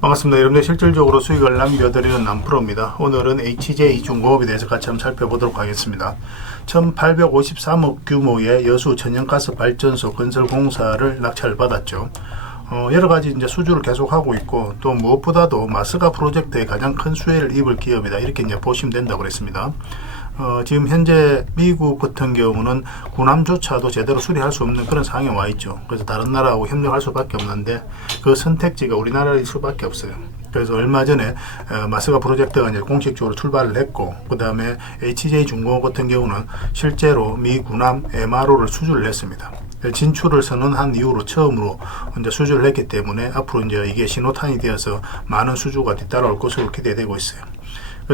반갑습니다. 여러분들 실질적으로 수익을 남겨드리는 남프로입니다. 오늘은 HJ중공업에 대해서 같이 한번 살펴보도록 하겠습니다. 1853억 규모의 여수 천연가스 발전소 건설 공사를 낙찰을 받았죠. 여러가지 이제 수주를 계속하고 있고, 또 무엇보다도 마스가 프로젝트의 가장 큰 수혜를 입을 기업이다, 이렇게 이제 보시면 된다고 그랬습니다. 지금 현재 미국 같은 경우는 군함조차도 제대로 수리할 수 없는 그런 상황에 와 있죠. 그래서 다른 나라하고 협력할 수밖에 없는데 그 선택지가 우리나라일 수밖에 없어요. 그래서 얼마 전에 마스가 프로젝트가 이제 공식적으로 출발을 했고, 그 다음에 HJ중공업 같은 경우는 실제로 미 군함 MRO를 수주를 했습니다. 진출을 선언한 이후로 처음으로 이제 수주를 했기 때문에 앞으로 이제 이게 신호탄이 되어서 많은 수주가 뒤따라올 것으로 기대되고 있어요.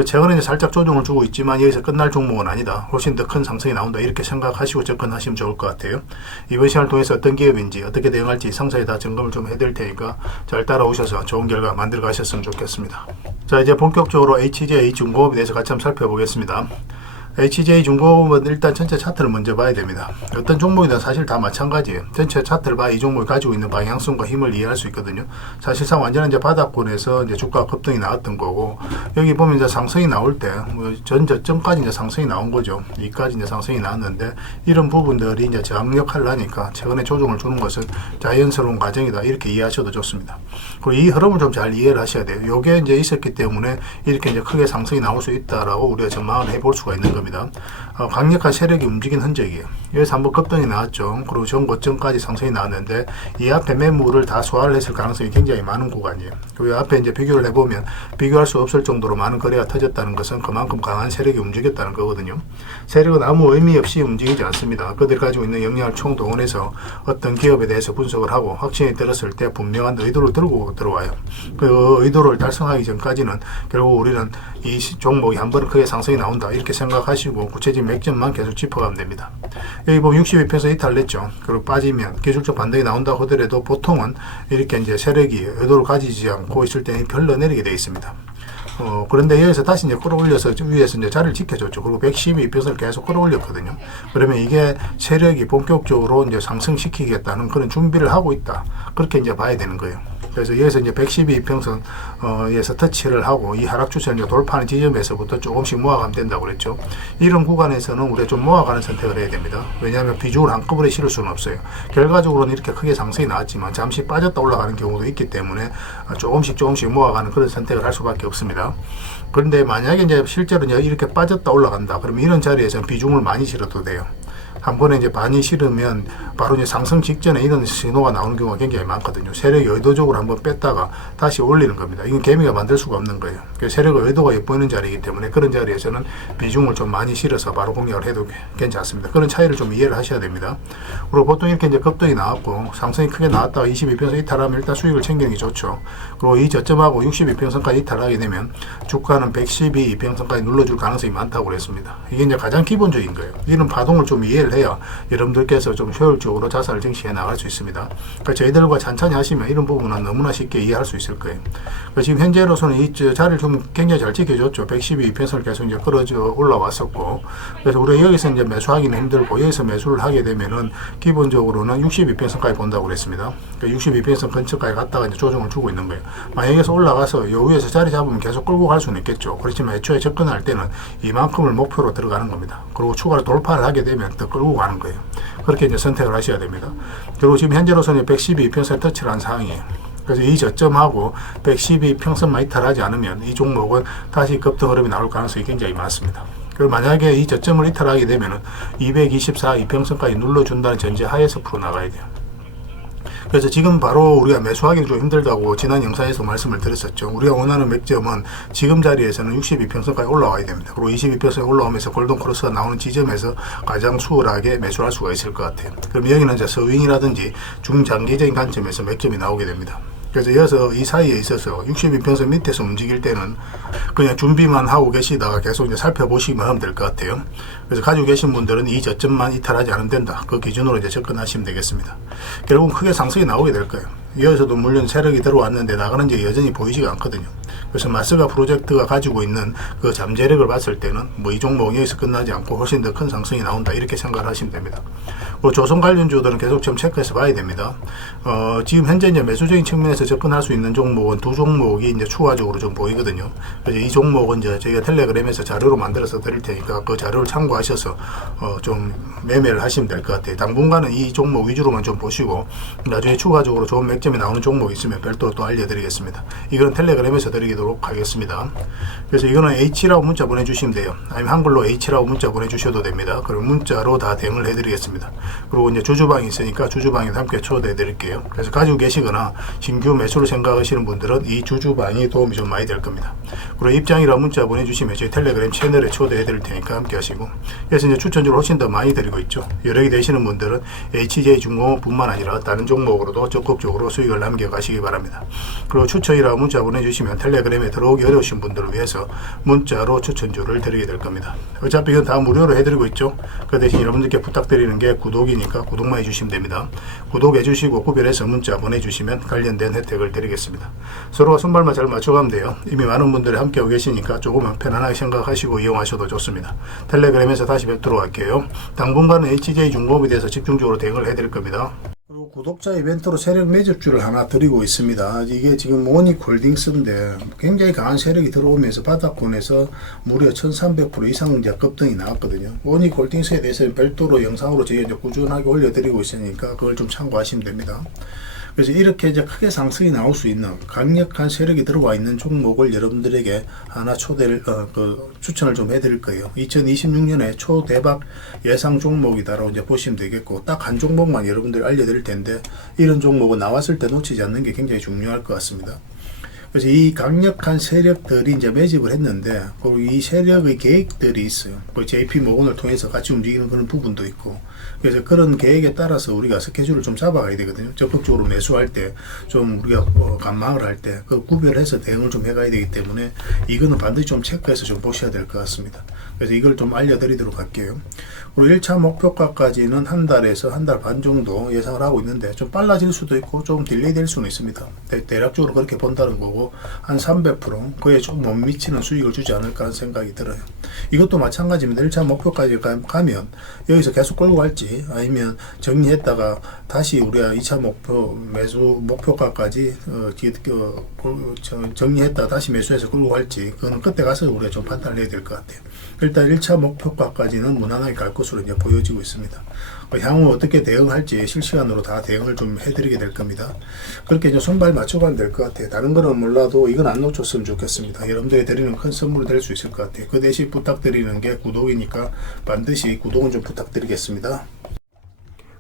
최근에 이제 살짝 조정을 주고 있지만 여기서 끝날 종목은 아니다, 훨씬 더 큰 상승이 나온다, 이렇게 생각하시고 접근하시면 좋을 것 같아요. 이번 시간을 통해서 어떤 기업인지 어떻게 대응할지 상세히 다 점검을 좀 해드릴 테니까 잘 따라오셔서 좋은 결과 만들어 가셨으면 좋겠습니다. 자, 이제 본격적으로 HJ중공업에 대해서 같이 한번 살펴보겠습니다. HJ중공업은 일단 전체 차트를 먼저 봐야 됩니다. 어떤 종목이든 사실 다 마찬가지예요. 전체 차트를 봐야 이 종목이 가지고 있는 방향성과 힘을 이해할 수 있거든요. 사실상 완전한 이제 바닥권에서 이제 주가 급등이 나왔던 거고, 여기 보면 이제 상승이 나올 때 전 저점까지 이제 상승이 나온 거죠. 이까지 이제 상승이 나왔는데, 이런 부분들이 이제 저항 역할을 하니까 최근에 조정을 주는 것은 자연스러운 과정이다, 이렇게 이해하셔도 좋습니다. 그리고 이 흐름을 좀 잘 이해를 하셔야 돼요. 요게 이제 있었기 때문에 이렇게 이제 크게 상승이 나올 수 있다라고 우리가 전망을 해볼 수가 있는 겁니다. 강력한 세력이 움직인 흔적이에요. 여기서 한번 급등이 나왔죠. 그리고 전 고점까지 상승이 나왔는데, 이 앞에 매물을 다 소화를 했을 가능성이 굉장히 많은 구간이에요. 그 앞에 이제 비교를 해보면 비교할 수 없을 정도로 많은 거래가 터졌다는 것은 그만큼 강한 세력이 움직였다는 거거든요. 세력은 아무 의미 없이 움직이지 않습니다. 그들이 가지고 있는 역량을 총동원해서 어떤 기업에 대해서 분석을 하고 확신이 들었을 때 분명한 의도를 들고 들어와요. 그 의도를 달성하기 전까지는 결국 우리는 이 종목이 한 번은 크게 상승이 나온다, 이렇게 생각하시고 구체적인 맥점만 계속 짚어가면 됩니다. 여기 보면 62평선 이탈냈죠. 그리고 빠지면 기술적 반등이 나온다고 하더라도 보통은 이렇게 이제 세력이 의도를 가지지 않고 있을 때는 흘러내리게 되어 있습니다. 그런데 여기서 다시 이제 끌어올려서 위에서 이제 자리를 지켜줬죠. 그리고 112평선을 계속 끌어올렸거든요. 그러면 이게 세력이 본격적으로 이제 상승시키겠다는 그런 준비를 하고 있다, 그렇게 이제 봐야 되는 거예요. 그래서 여기서 이제 112평선에서 터치를 하고 이 하락 추세를 이제 돌파하는 지점에서부터 조금씩 모아가면 된다고 그랬죠. 이런 구간에서는 우리가 좀 모아가는 선택을 해야 됩니다. 왜냐하면 비중을 한꺼번에 실을 수는 없어요. 결과적으로는 이렇게 크게 상승이 나왔지만 잠시 빠졌다 올라가는 경우도 있기 때문에 조금씩 모아가는 그런 선택을 할 수밖에 없습니다. 그런데 만약에 이제 실제로 이제 이렇게 빠졌다 올라간다, 그러면 이런 자리에서는 비중을 많이 실어도 돼요. 한 번에 이제 반이 실으면 바로 이제 상승 직전에 이런 신호가 나오는 경우가 굉장히 많거든요. 세력이 의도적으로 한번 뺐다가 다시 올리는 겁니다. 이건 개미가 만들 수가 없는 거예요. 세력의 의도가 엿보이는 자리이기 때문에 그런 자리에서는 비중을 좀 많이 실어서 바로 공략을 해도 괜찮습니다. 그런 차이를 좀 이해를 하셔야 됩니다. 그리고 보통 이렇게 이제 급등이 나왔고 상승이 크게 나왔다가 22평선 이탈하면 일단 수익을 챙기는 게 좋죠. 그리고 이 저점하고 62평선까지 이탈하게 되면 주가는 112평선까지 눌러줄 가능성이 많다고 그랬습니다. 이게 이제 가장 기본적인 거예요. 이런 파동을 좀 이해를 해야 여러분들께서 좀 효율적으로 자산을 증식해 나갈 수 있습니다. 그러니까 저희들과 천천히 하시면 이런 부분은 너무나 쉽게 이해할 수 있을 거예요. 그러니까 지금 현재로서는 이 자리를 좀 굉장히 잘 지켜줬죠. 112평선을 계속 이제 끌어져 올라왔었고, 그래서 우리가 여기서 이제 매수하기는 힘들고 여기서 매수를 하게 되면은 기본적으로는 62평선까지 본다고 그랬습니다. 그러니까 62평선 근처까지 갔다가 이제 조정을 주고 있는 거예요. 만약에 여기서 올라가서 요 위에서 자리 잡으면 계속 끌고 갈 수는 있겠죠. 그렇지만 애초에 접근할 때는 이만큼을 목표로 들어가는 겁니다. 그리고 추가로 돌파를 하게 되면 더 끌고 가는 거예요. 그렇게 이제 선택을 하셔야 됩니다. 그리고 지금 현재로서는 112평선 터치를 한 상황이에요. 그래서 이 저점하고 112평선만 이탈하지 않으면 이 종목은 다시 급등 흐름이 나올 가능성이 굉장히 많습니다. 그리고 만약에 이 저점을 이탈하게 되면 224 이평선까지 눌러준다는 전제 하에서 풀어나가야 돼요. 그래서 지금 바로 우리가 매수하기는 좀 힘들다고 지난 영상에서 말씀을 드렸었죠. 우리가 원하는 맥점은 지금 자리에서는 62평선까지 올라와야 됩니다. 그리고 22평선에 올라오면서 골든 크로스가 나오는 지점에서 가장 수월하게 매수할 수가 있을 것 같아요. 그럼 여기는 이제 서윙이라든지 중장기적인 관점에서 맥점이 나오게 됩니다. 그래서 여기서 이 사이에 있어서 62평선 밑에서 움직일 때는 그냥 준비만 하고 계시다가 계속 이제 살펴보시기만 하면 될 것 같아요. 그래서 가지고 계신 분들은 이 저점만 이탈하지 않으면 된다, 그 기준으로 이제 접근하시면 되겠습니다. 결국은 크게 상승이 나오게 될 거예요. 여기서도 물론 세력이 들어왔는데 나가는 게 여전히 보이지가 않거든요. 그래서 마스가 프로젝트가 가지고 있는 그 잠재력을 봤을 때는 뭐 이 종목은 여기서 끝나지 않고 훨씬 더 큰 상승이 나온다 이렇게 생각을 하시면 됩니다. 그리고 조선 관련주들은 계속 좀 체크해서 봐야 됩니다. 지금 현재 이제 매수적인 측면에서 접근할 수 있는 종목은 두 종목이 이제 추가적으로 좀 보이거든요. 그래서 이 종목은 이제 저희가 텔레그램에서 자료로 만들어서 드릴 테니까 그 자료를 참고하셔서 좀 매매를 하시면 될 것 같아요. 당분간은 이 종목 위주로만 좀 보시고 나중에 추가적으로 좋은 맥점이 나오는 종목이 있으면 별도로 또 알려드리겠습니다. 이건 텔레그램에서 드리도록 하겠습니다. 그래서 이거는 H라고 문자 보내주시면 돼요. 아니면 한글로 H라고 문자 보내주셔도 됩니다. 그럼 문자로 다 대응을 해드리겠습니다. 그리고 이제 주주방이 있으니까 주주방에도 함께 초대해 드릴게요. 그래서 가지고 계시거나 신규 매수를 생각하시는 분들은 이 주주방이 도움이 좀 많이 될 겁니다. 그리고 입장이라고 문자 보내주시면 저희 텔레그램 채널에 초대해 드릴 테니까 함께 하시고, 그래서 이제 추천주를 훨씬 더 많이 드리고 있죠. 여력이 되시는 분들은 HJ중공업뿐만 아니라 다른 종목으로도 적극적으로 수익을 남겨가시기 바랍니다. 그리고 추천이라고 문자 보내주시면 텔레그램에 들어오기 어려우신 분들을 위해서 문자로 추천주를 드리게 될 겁니다. 어차피 이건 다 무료로 해드리고 있죠. 그 대신 여러분들께 부탁드리는 게 구독이니까 구독만 해주시면 됩니다. 구독해주시고 구별해서 문자 보내주시면 관련된 혜택을 드리겠습니다. 서로가 손발만 잘 맞춰가면 돼요. 이미 많은 분들이 함께하고 계시니까 조금은 편안하게 생각하시고 이용하셔도 좋습니다. 텔레그램에서 다시 뵙도록 할게요. 당분간은 HJ중공업에 대해서 집중적으로 대응을 해드릴 겁니다. 그리고 구독자 이벤트로 세력 매집주를 하나 드리고 있습니다. 이게 지금 모닉홀딩스인데 굉장히 강한 세력이 들어오면서 바닥권에서 무려 1300% 이상 이제 급등이 나왔거든요. 모닉홀딩스에 대해서는 별도로 영상으로 저희가 이제 꾸준하게 올려드리고 있으니까 그걸 좀 참고하시면 됩니다. 그래서 이렇게 이제 크게 상승이 나올 수 있는 강력한 세력이 들어와 있는 종목을 여러분들에게 하나 추천을 좀 해드릴 거예요. 2026년에 초대박 예상 종목이다라고 이제 보시면 되겠고, 딱 한 종목만 여러분들 알려드릴 텐데 이런 종목은 나왔을 때 놓치지 않는 게 굉장히 중요할 것 같습니다. 그래서 이 강력한 세력들이 이제 매집을 했는데, 그리고 이 세력의 계획들이 있어요. 그 JP 모건을 통해서 같이 움직이는 그런 부분도 있고, 그래서 그런 계획에 따라서 우리가 스케줄을 좀 잡아가야 되거든요. 적극적으로 매수할 때, 좀 우리가 관망을 할 때, 그 구별해서 대응을 좀 해가야 되기 때문에, 이거는 반드시 좀 체크해서 좀 보셔야 될 것 같습니다. 그래서 이걸 좀 알려드리도록 할게요. 그리고 1차 목표가까지는 한 달에서 한 달 반 정도 예상을 하고 있는데, 좀 빨라질 수도 있고, 좀 딜레이 될 수는 있습니다. 대략적으로 그렇게 본다는 거고, 한 300%, 그에 좀 못 미치는 수익을 주지 않을까 하는 생각이 들어요. 이것도 마찬가지입니다. 1차 목표까지 가면, 여기서 계속 끌고 갈지, 아니면 정리했다가 다시 우리가 2차 매수 목표가까지 정리했다가 다시 매수해서 끌고 갈지, 그거는 그때 가서 우리가 좀 판단을 해야 될 것 같아요. 일단 1차 목표가까지는 무난하게 갈 것으로 이제 보여지고 있습니다. 향후 어떻게 대응할지 실시간으로 다 대응을 좀 해드리게 될 겁니다. 그렇게 이제 손발 맞춰가면 될 것 같아요. 다른 거는 몰라도 이건 안 놓쳤으면 좋겠습니다. 여러분들이 드리는 큰 선물이 될 수 있을 것 같아요. 그 대신 부탁드리는 게 구독이니까 반드시 구독은 좀 부탁드리겠습니다.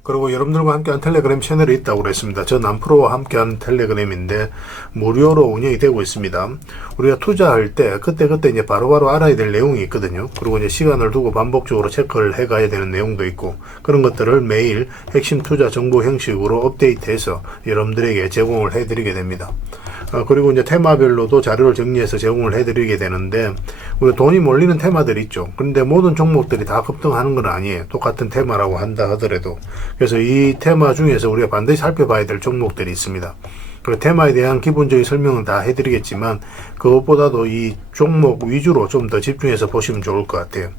그리고 여러분들과 함께한 텔레그램 채널이 있다고 그랬습니다. 저 남프로와 함께한 텔레그램인데 무료로 운영이 되고 있습니다. 우리가 투자할 때 그때 이제 바로바로 알아야 될 내용이 있거든요. 그리고 이제 시간을 두고 반복적으로 체크를 해가야 되는 내용도 있고, 그런 것들을 매일 핵심 투자 정보 형식으로 업데이트해서 여러분들에게 제공을 해드리게 됩니다. 그리고 이제 테마별로도 자료를 정리해서 제공을 해드리게 되는데, 우리가 돈이 몰리는 테마들이 있죠. 그런데 모든 종목들이 다 급등하는 건 아니에요. 똑같은 테마라고 한다 하더라도. 그래서 이 테마 중에서 우리가 반드시 살펴봐야 될 종목들이 있습니다. 그 테마에 대한 기본적인 설명은 다 해드리겠지만, 그것보다도 이 종목 위주로 좀 더 집중해서 보시면 좋을 것 같아요.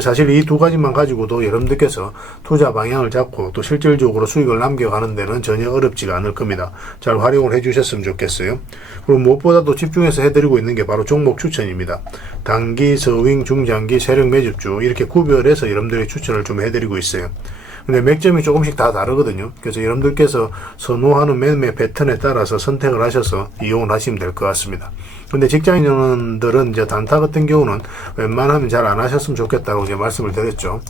사실 이 두 가지만 가지고도 여러분들께서 투자 방향을 잡고 또 실질적으로 수익을 남겨가는 데는 전혀 어렵지가 않을 겁니다. 잘 활용을 해주셨으면 좋겠어요. 그리고 무엇보다도 집중해서 해드리고 있는 게 바로 종목 추천입니다. 단기, 서윙, 중장기, 세력 매집주 이렇게 구별해서 여러분들이 추천을 좀 해드리고 있어요. 근데 맥점이 조금씩 다 다르거든요. 그래서 여러분들께서 선호하는 매매 패턴에 따라서 선택을 하셔서 이용을 하시면 될 것 같습니다. 근데 직장인들은 이제 단타 같은 경우는 웬만하면 잘 안 하셨으면 좋겠다고 이제 말씀을 드렸죠.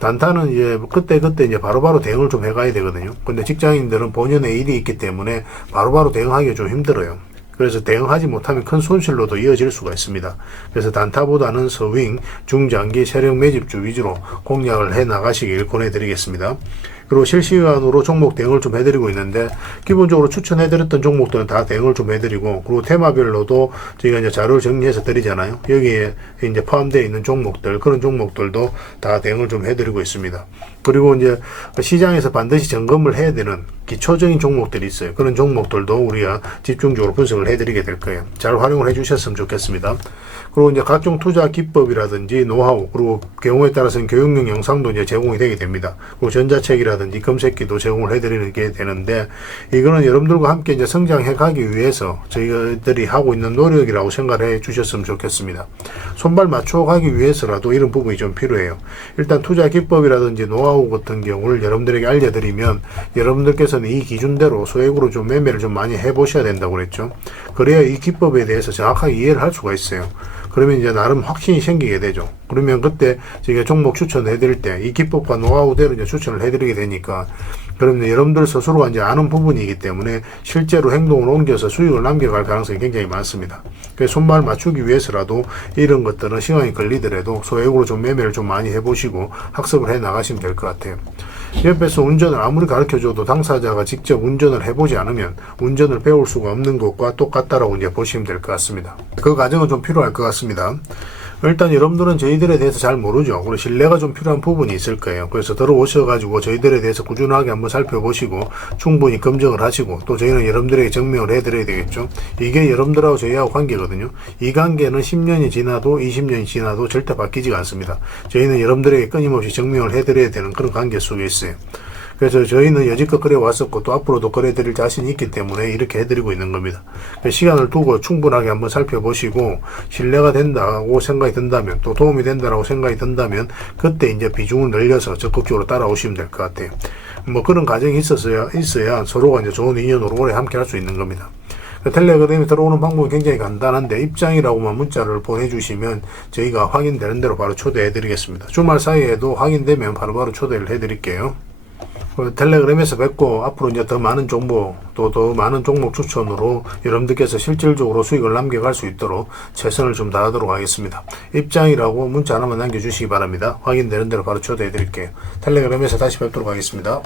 단타는 이제 그때 이제 바로바로 대응을 좀 해가야 되거든요. 근데 직장인들은 본연의 일이 있기 때문에 바로바로 대응하기가 좀 힘들어요. 그래서 대응하지 못하면 큰 손실로도 이어질 수가 있습니다. 그래서 단타보다는 서윙, 중장기, 세력 매집주 위주로 공략을 해 나가시길 권해드리겠습니다. 그리고 실시간으로 종목 대응을 좀 해드리고 있는데, 기본적으로 추천해드렸던 종목들은 다 대응을 좀 해드리고, 그리고 테마별로도 저희가 이제 자료를 정리해서 드리잖아요. 여기에 이제 포함되어 있는 종목들, 그런 종목들도 다 대응을 좀 해드리고 있습니다. 그리고 이제 시장에서 반드시 점검을 해야 되는 기초적인 종목들이 있어요. 그런 종목들도 우리가 집중적으로 분석을 해드리게 될 거예요. 잘 활용을 해주셨으면 좋겠습니다. 그리고 이제 각종 투자 기법이라든지 노하우, 그리고 경우에 따라서는 교육용 영상도 이제 제공이 되게 됩니다. 그리고 전자책이라든지 검색기도 제공을 해드리는 게 되는데, 이거는 여러분들과 함께 이제 성장해 가기 위해서 저희들이 하고 있는 노력이라고 생각해 주셨으면 좋겠습니다. 손발 맞춰 가기 위해서라도 이런 부분이 좀 필요해요. 일단 투자 기법이라든지 노하우 같은 경우를 여러분들에게 알려드리면, 여러분들께서는 이 기준대로 소액으로 좀 매매를 좀 많이 해보셔야 된다고 그랬죠. 그래야 이 기법에 대해서 정확하게 이해를 할 수가 있어요. 그러면 이제 나름 확신이 생기게 되죠. 그러면 그때 저희가 종목 추천해 드릴 때 이 기법과 노하우대로 이제 추천을 해 드리게 되니까, 그러면 여러분들 스스로가 이제 아는 부분이기 때문에 실제로 행동을 옮겨서 수익을 남겨갈 가능성이 굉장히 많습니다. 그래서 손발 맞추기 위해서라도 이런 것들은 시간이 걸리더라도 소액으로 좀 매매를 좀 많이 해보시고 학습을 해 나가시면 될 것 같아요. 옆에서 운전을 아무리 가르쳐줘도 당사자가 직접 운전을 해보지 않으면 운전을 배울 수가 없는 것과 똑같다라고 이제 보시면 될 것 같습니다. 그 과정은 좀 필요할 것 같습니다. 일단 여러분들은 저희들에 대해서 잘 모르죠. 그리고 신뢰가 좀 필요한 부분이 있을 거예요. 그래서 들어오셔가지고 저희들에 대해서 꾸준하게 한번 살펴보시고 충분히 검증을 하시고, 또 저희는 여러분들에게 증명을 해드려야 되겠죠. 이게 여러분들하고 저희하고 관계거든요. 이 관계는 10년이 지나도 20년이 지나도 절대 바뀌지가 않습니다. 저희는 여러분들에게 끊임없이 증명을 해드려야 되는 그런 관계 속에 있어요. 그래서 저희는 여지껏 그래 왔었고 또 앞으로도 그래 드릴 자신이 있기 때문에 이렇게 해드리고 있는 겁니다. 시간을 두고 충분하게 한번 살펴보시고 신뢰가 된다고 생각이 든다면, 또 도움이 된다고 생각이 든다면 그때 이제 비중을 늘려서 적극적으로 따라오시면 될 것 같아요. 뭐 그런 과정이 있어야 서로가 이제 좋은 인연으로 오래 함께 할 수 있는 겁니다. 텔레그램에 들어오는 방법이 굉장히 간단한데, 입장이라고만 문자를 보내주시면 저희가 확인되는 대로 바로 초대해 드리겠습니다. 주말 사이에도 확인되면 바로바로 초대를 해 드릴게요. 텔레그램에서 뵙고, 앞으로 이제 더 많은 정보, 또 더 많은 종목 추천으로 여러분들께서 실질적으로 수익을 남겨갈 수 있도록 최선을 좀 다하도록 하겠습니다. 입장이라고 문자 하나만 남겨주시기 바랍니다. 확인되는 대로 바로 초대해 드릴게요. 텔레그램에서 다시 뵙도록 하겠습니다.